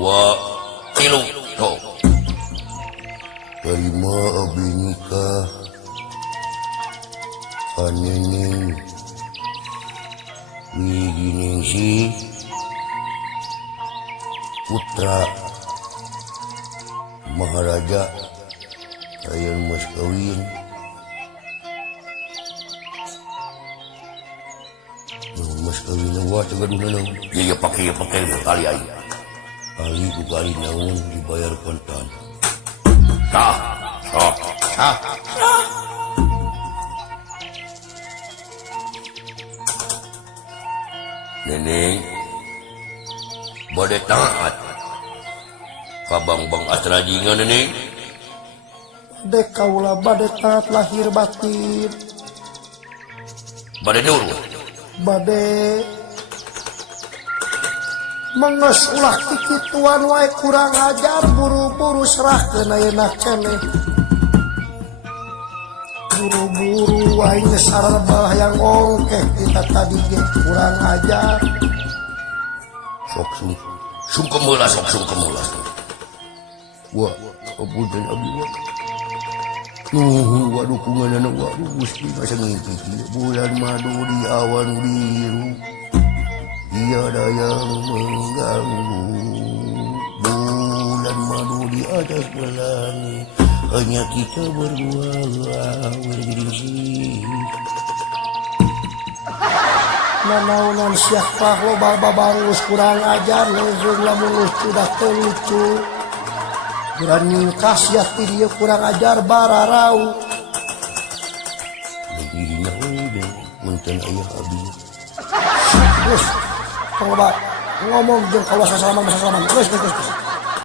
dua tilu tuh terima abdi nikah kaneneng Wiginingsi putra Maharaja Rayan Mas Kawin Mas Kawin wah tegaduna naon iya pakai kali aing kali ku kali naon dibayar kontan tah sok tah Neneng bade taat ka bang astrajingan neneng Dek kaula bade taat lahir batin bade nurut bade menges ulah tikituan wae kurang ajar buru-buru serahkeun ayeuna keneh buru-buru wae sarabah yang ongkeh kita tadi ge kurang ajar sok sungkem heula sok sungkem heula wah abudan abdi wah nuhun wa dukungan wa Gusti masa ngimpi bulan madu di awan biru tiada yang mengganggu bulan madu di atas langit hanya kita berdua berdiri nanaunan siapa lo babangus kurang ajar leung lamun sudah lucu berani kasiat ti dia kurang ajar bararau lagi naon munten aya abdi terus coba ngomong jeung kalau sasalaman terus